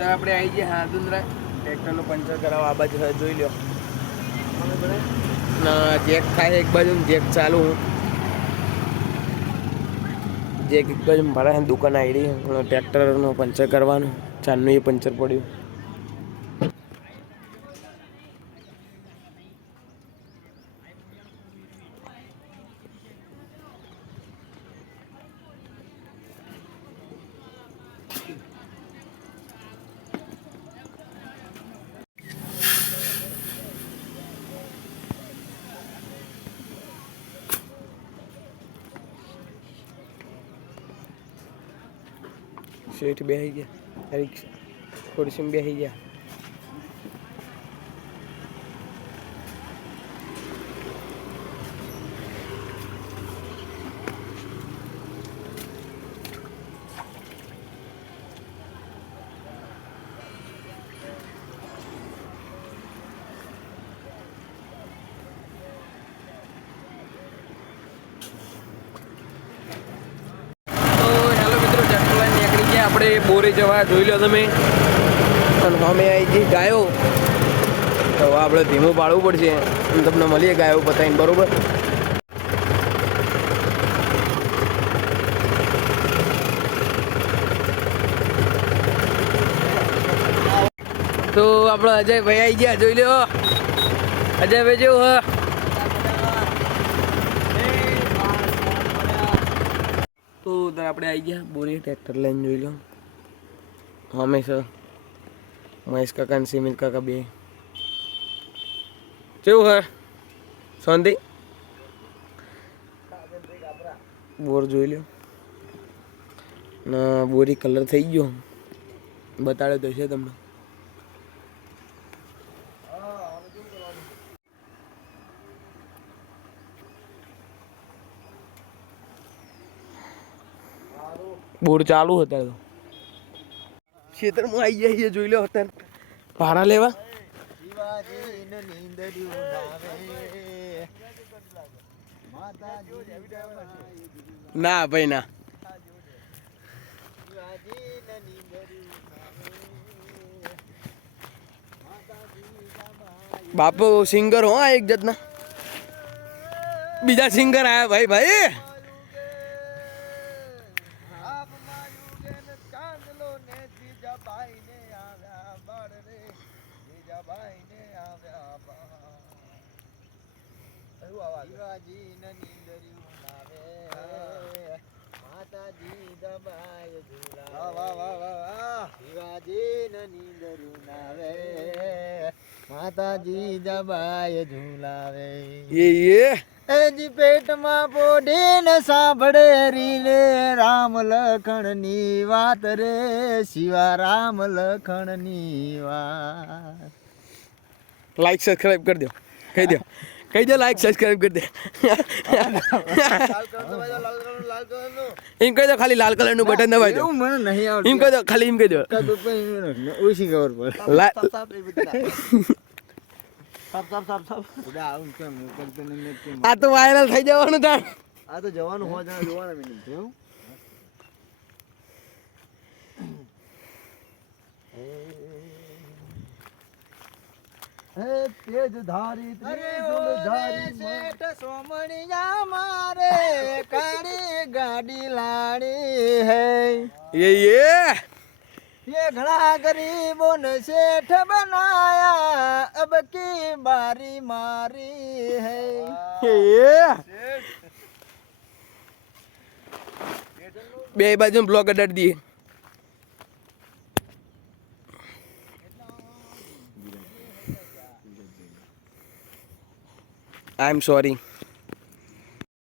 અત્યારે આપણે આવી ગયા હાદુંદ્રા ટ્રેક્ટરનું પંચર કરાવવા આ બાજુ જોઈ લો ના જેક થાય એક બાજુ જેક ચાલુ જેક એક બાજુ મારા દુકાન આવી ટ્રેક્ટરનું પંચર કરવાનું ચારનું એ પંચર પડ્યું શેઠ બેસી ગયા રિક્ષા ખુરશીમાં બેસી ગયા આપણે બોરે જવા જોઈ લો તમે અને અમે આવી જઈ ગાયો તો આપણે ધીમું પાડવું પડશે તમને મળીએ ગાયો પતાવીને બરોબર તો આપણે અજયભાઈ આવી ગયા જોઈ લો અજયભાઈ જેવું હા તો આપણે આવી ગયા બોરી ટ્રેક્ટર લઈને જોઈ લો હંમેશા મહેશ કાકા અને સિમિત કાકા બે કેવું હે શાંતિ બોર જોઈ લો ના બોરી કલર થઈ ગયો બતાડ્યો તો છે તમને બોર ચાલુ હતા તો ખેતરમાં આવી જાય જોઈ લો અત્યારે ભાડા લેવા ના ભાઈ ના બાપુ સિંગર હો એક જાતના બીજા સિંગર આયા ભાઈ ભાઈ માતાજી દબાય ઝુલાવે એ પેટમાં પોઢીને સાંભળે રીને રામ લખણ ની વાત રે શિવા રામ લખણ ની વાત લાઈક સબસ્ક્રાઇબ કરી દો કહી દો લાઈક સબસ્ક્રાઇબ કરી દે એમ કહી દો ખાલી લાલ કલર નું બટન દબાવી દો મને નહીં આવડતું એમ કહી દો ખાલી એમ કહી દો ઓછી ખબર પડે આ તો વાયરલ થઈ જવાનું તાર આ તો જવાનું હોવા જણા જોવાના મિનિટ હે તેજ ધારી ધારી શેઠ સોમણિયા મારે કાળી ગાડી લાડી હે ये घड़ा गरीबों ने सेठ बनाया अब की बारी मारी है બે બાજુ બ્લોક અડાડી દઈએ આઈ એમ સોરી